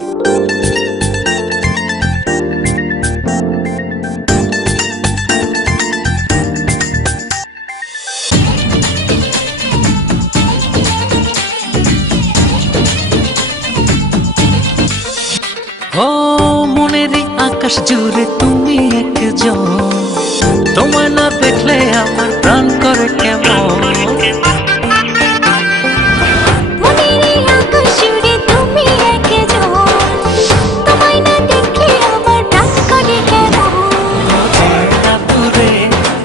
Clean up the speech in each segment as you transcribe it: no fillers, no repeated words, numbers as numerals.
ও মনেরই আকাশ জুড়ে তুমি একজন, তোমায় না দেখলে আমার প্রাণ করে কেমন।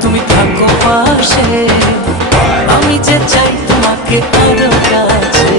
তুমি থাকো পাশে, আমি যে চাই তোমাকে আরো কাছে।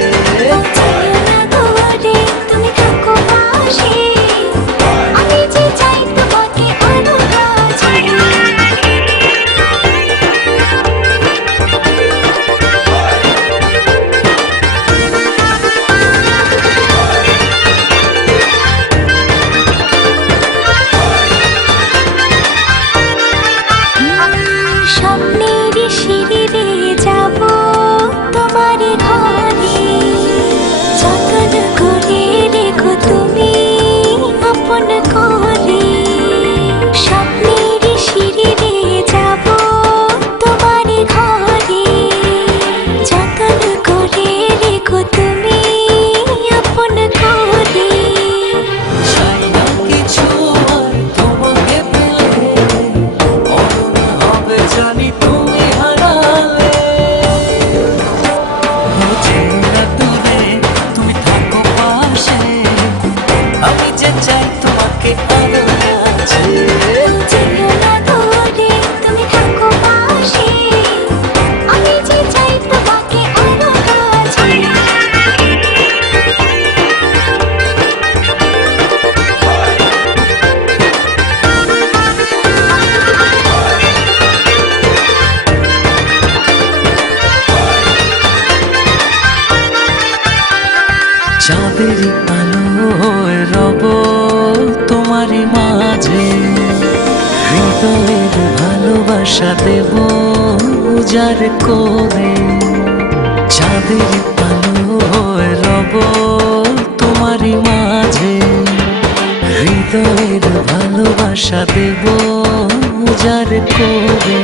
চাঁদের আলোয় রব তোমারই মাঝে, হৃদয়ের ভালোবাসা দেব উজাড় করে। চাঁদের আলোয় রব তোমারই মাঝে, হৃদয়ের ভালোবাসা দেব উজাড় করে।